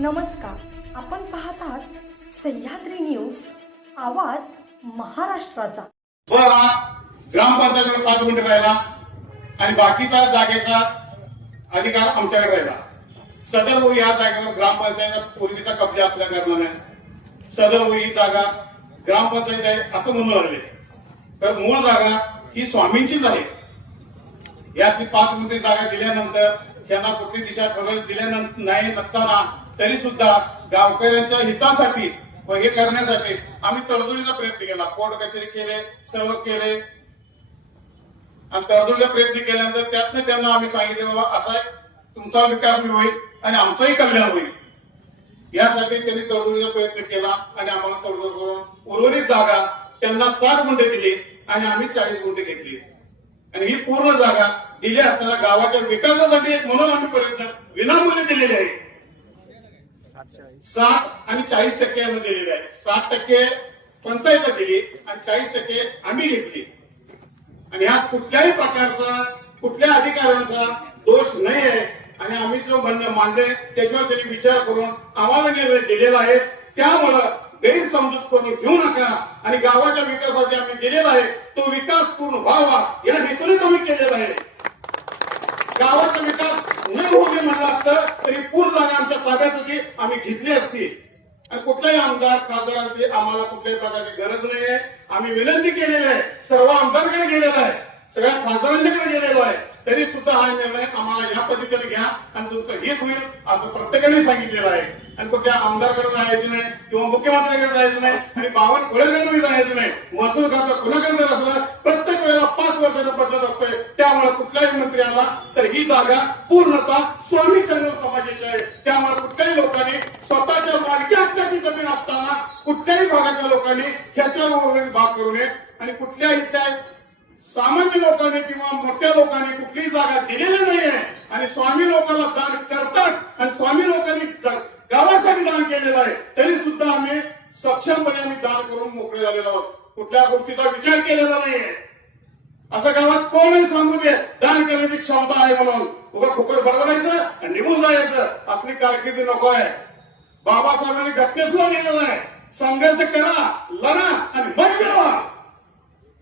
नमस्कार, आपण पाहत आहात सह्याद्री न्यूज, आवाज महाराष्ट्राचा. बरं, ग्रामपंचायतीकडे 5 गुंठे राहिला आणि बाकीचा जागेचा अधिकार आमच्याकडे राहिला. सदर होई या जागेवर ग्रामपंचायत पूर्वीचा कब्जा असल्या कारणाने सदर होई ही जागा ग्रामपंचायत आहे असं म्हणून लागले. तर मूळ जागा ही स्वामींचीच आहे. यातली 5 गुंठे जागा दिल्यानंतर त्यांना कुठली दिशा ठरवली दिल्यानंतर नाही नसताना तरी सुद्धा गावकऱ्यांच्या हितासाठी व हे करण्यासाठी आम्ही तडजोडीचा प्रयत्न केला. कोर्ट कचेरी केले, सर्व केले आणि तडजोडीचा प्रयत्न केल्यानंतर त्यातनं त्यांना आम्ही सांगितले बाबा असा तुमचा विकास होईल आणि आमचाही कल्याण होईल. यासाठी त्यांनी तडजोडीचा प्रयत्न केला आणि आम्हाला तडजोड करून उर्वरित जागा त्यांना 60 गुंठे दिली आणि आम्ही 40 गुंठे घेतली. आणि ही पूर्ण जागा दिली असताना गावाच्या विकासासाठी एक म्हणून आम्ही प्रयत्न विनामूल्य दिलेले आहे. 60 आणि 40% आम्ही दिलेले आहे. 60% पंचायत दिली आणि 40% आम्ही घेतली. आणि ह्यात कुठल्याही प्रकारचा कुठल्या अधिकाऱ्यांचा दोष नाही आहे. आणि आम्ही जो म्हणणं मांडले त्याच्यावर त्यांनी विचार करून आम्हाला निर्णय दिलेला आहे. त्यामुळं गैरसमजूत करून घेऊ नका आणि गावाच्या विकासासाठी आम्ही दिलेला आहे तो विकास पूर्ण व्हावा या हेतूनच आम्ही केलेला आहे. गावाचा विकास न होणे म्हणलं असतं तरी पूर्ण जागा आमच्या ताब्यात होती, आम्ही घेतली असती. आणि कुठल्याही आमदार खासदारांची आम्हाला कुठल्याही प्रकारची गरज नाही आहे. आम्ही विनंती केलेली आहे, सर्व आमदारांकडे गेलेला आहे, सगळ्या खासदारांकडे गेलेलो आहे. तरी सुद्धा हा निर्णय आम्हाला या पद्धतीने घ्या आणि तुमचं हित होईल असं प्रत्येकाने सांगितलेलं आहे. आणि कुठल्या आमदारकडे जायचं नाही किंवा मुख्यमंत्र्यांकडे जायचं नाही आणि बावनकुळेकडे जायचं नाही. महसूल खातं कुणाकडे जर असलं प्रत्येक वेळेला 5 वर्षाचा बदलत असतोय. त्यामुळे कुठलाही मंत्री आला तर ही जागा पूर्णतः स्वामी चंद्र समाजाची आहे. त्यामुळे कुठल्याही लोकांनी स्वतःच्या मालकी हक्काची जमीन असताना कुठल्याही भागातल्या लोकांनी ह्याच्यावर भाग करू नये. आणि कुठल्याही त्या सामान्य लोकांनी किंवा मोठ्या लोकांनी कुठलीही जागा दिलेली नाहीये. आणि स्वामी लोकांना दान करतात आणि स्वामी लोकांनी गावासाठी दान केलेलं आहे. तरी सुद्धा आम्ही सक्षमपणे आम्ही दान करून मोकळे झालेलो आहोत. कुठल्या गोष्टीचा विचार केलेला नाहीये. असं गावात कोणही सांगू दे दान करण्याची क्षमता आहे म्हणून उगा फुकट बडबडायचं आणि निघून जायचं असली कारकिर्दी नको आहे. बाबासाहेबांनी घटनेसुद्धा लिहिलेलं आहे, संघर्ष करा, लढा आणि मत मिळवा.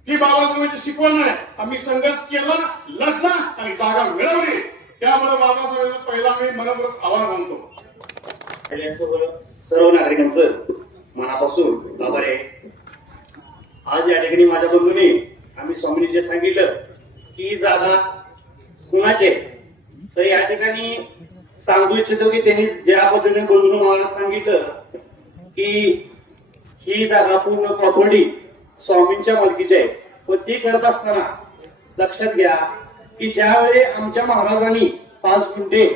ही बाबासाहेबांची शिकवण आहे. आम्ही संघर्ष केला, लढला आणि जागा मिळवली. त्यामुळे बाबासाहेबांचा पहिला मी मनपूर्वक आभार मानतो. सर्व नागरिकांचं मनापासून आभार आहे. आज या ठिकाणी माझ्या बंधूंनी आम्ही स्वामींनी जे सांगितलं की ही जागा कुणाची, तर या ठिकाणी सांगू इच्छितो की त्यांनी ज्या पद्धतीने बंधूंनी मला सांगितलं की ही जागा पूर्ण प्रॉपर्टी स्वामींच्या मालकीची आहे. व ती करत असताना लक्षात घ्या की ज्यावेळी आमच्या महाराजांनी 5 गुंठे,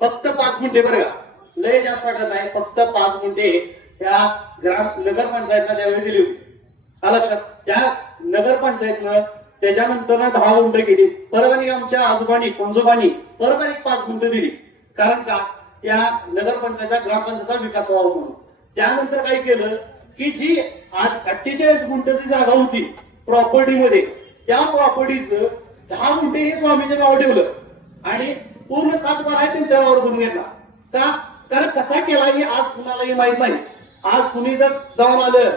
फक्त 5 गुंठे बरं का, लय जास्त वाटत आहे, फक्त 5 गुंठे त्या नगरपंचायतला त्यावेळी दिली होती. लक्षात, त्या नगरपंचायतनं त्याच्यानंतर 10 गुंठे केली. परत आणि आमच्या आजोबांनी पंजोबांनी परत आणि 5 गुंठे दिली. कारण का, त्या नगरपंचायत ग्रामपंचायतचा विकास व्हावा म्हणून. त्यानंतर काय केलं की जी 48 गुंठ्याची जागा होती प्रॉपर्टीमध्ये, त्या प्रॉपर्टीचं 10 गुंठे हे स्वामीच्या गावात ठेवलं आणि पूर्ण 7 बारा त्यांच्या गावावर करून घेतला. का, कारण कसा केला हे आज कुणालाही माहित नाही. आज कुणी जर जाऊन आलं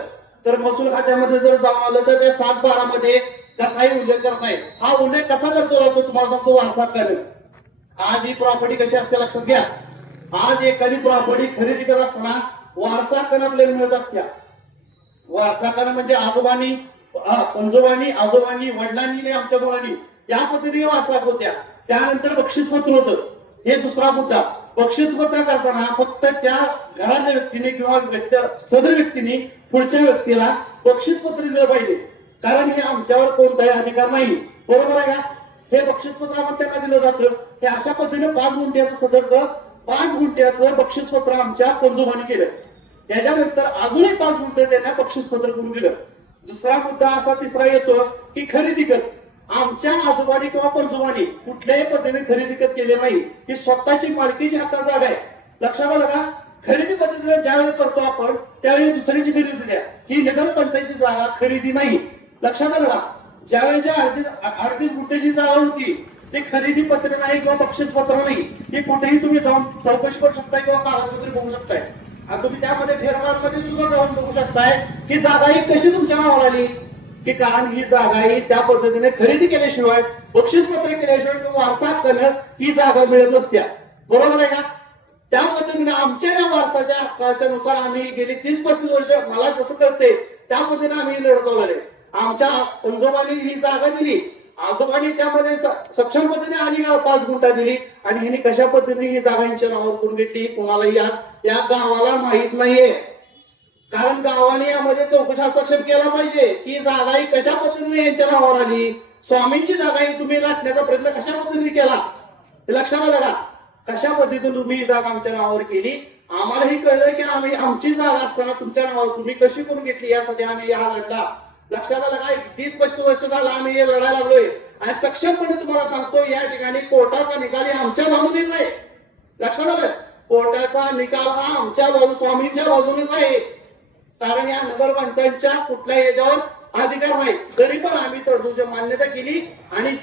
तर महसूल खात्यामध्ये जर जाऊन आलं तर त्या 7 बारा मध्ये कसाही उल्लेख करत नाही. हा उल्लेख कसा करतो जातो तुम्हाला सांगतो, वारसा करेल. आज ही प्रॉपर्टी कशी असते लक्षात घ्या. आज एखादी प्रॉपर्टी खरेदी करत असताना वारसा कण आपल्याला मिळत असत्या. वारसा कण म्हणजे आजोबांनी, पंजोबांनी, आजोबांनी, वडिलांनी, आमच्या मुलांनी या पद्धतीने वारसा होत्या. त्यानंतर बक्षीसपत्र होतं. हे दुसरा मुद्दा, बक्षीसपत्र करताना फक्त त्या घराच्या व्यक्तीने किंवा सदर व्यक्तीने पुढच्या व्यक्तीला बक्षीसपत्र दिलं पाहिजे. कारण हे आमच्यावर कोणताही अधिकार नाही. बरोबर आहे का. हे बक्षीसपत्र आपण त्यांना दिलं जातं. हे अशा पद्धतीने 5 गुंठ्याचं सदरचं 5 गुंठ्याचं बक्षीसपत्र आमच्या पंजोबांनी केलं. त्याच्यानंतर अजूनही 5 गुंठे त्यांना बक्षीसपत्र करून दिलं. दुसरा मुद्दा असा तिसरा येतो की खरेदी कर. आमच्या आजोबांनी किंवा पंजोबांनी कुठल्याही पद्धतीने खरेदी कर केले नाही. ही स्वतःची मालकीची हक्काची जागा आहे. लक्षात आलं का. खरेदी पद्धतीने ज्यावेळी करतो आपण त्यावेळी दुसऱ्याची खरेदी द्या. ही नगरपंचायतीची जागा खरेदी नाही. लक्षात आलं का. ज्यावेळी 38 गुंठ्याची जागा होती ते खरेदी पत्र नाही किंवा बक्षीस पत्र नाही, हे कुठेही तुम्ही जाऊन चौकशी करू शकताय किंवा कागदपत्रे बघू शकताय. आणि तुम्ही त्यामध्ये फेरफारमध्ये सुद्धा जाऊन बघू शकताय की जागा ही कशी तुमच्या नावावर आली, की कारण ही जागा ही त्या पद्धतीने खरेदी केल्याशिवाय, बक्षीस पत्र केल्याशिवाय किंवा वारसा हक्कानं ही जागा मिळत नसत्या. बरोबर आहे का? त्या पद्धतीने आमच्या या वारसाच्या हक्काच्या नुसार आम्ही गेली 30-35 वर्ष, मला जसं कळते त्या पद्धतीने आम्ही लढतो आले. आमच्या पंजोबांनी ही जागा दिली, आजोबांनी त्यामध्ये सक्षम पद्धतीने आणि 5 गुंठा दिली आणि ह्यांनी कशा पद्धतीने ही जागा यांच्या नावावर करून घेतली कोणालाही या गावाला माहित नाहीये. कारण गावाने यामध्ये चौकशी हस्तक्षेप केला पाहिजे की जागा ही कशा पद्धतीने यांच्या नावावर आली. स्वामींची जागा ही तुम्ही लाटण्याचा प्रयत्न कशा पद्धतीने केला हे लक्षात आलं का? कशा पद्धतीने तुम्ही ही जागा आमच्या नावावर केली. आम्हालाही कळलं की आम्ही आमची जागा असताना तुमच्या नावावर तुम्ही कशी करून घेतली, यासाठी आम्ही हा लढला. लक्षात आलं काय? 30-25 वर्ष झालं आम्ही हे लढायला लागलोय आणि सक्षमपणे तुम्हाला सांगतो या ठिकाणी कोर्टाचा निकाल आमच्या बाजूनेच आहे. लक्षात आलं? कोर्टाचा निकाल हा आमच्या बाजू, स्वामींच्या बाजूनेच आहे. कारण या नगरपंचायतच्या कुठल्याही याच्यावर अधिकार नाही. तरी पण आम्ही तडजोड मान्यता केली आणि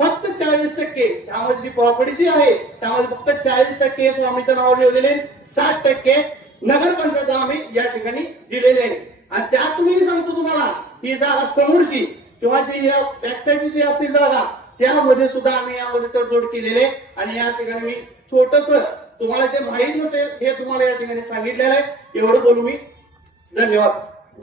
फक्त 40% त्यामध्ये जी प्रॉपर्टी आहे त्यामध्ये फक्त 40% स्वामीच्या नावावर लिहिलेले, 60% नगरपंचायत आम्ही या ठिकाणी दिलेले आहे. आणि त्यात मी सांगतो तुम्हाला ही जागा समोरची किंवा जी बॅकसाईडची जी असते जागा त्यामध्ये सुद्धा आम्ही यामध्ये तडजोड केलेले आणि या ठिकाणी मी छोटस तुम्हाला जे माहीत नसेल हे तुम्हाला या ठिकाणी सांगितलेलं आहे. एवढं बोलू मी. धन्यवाद.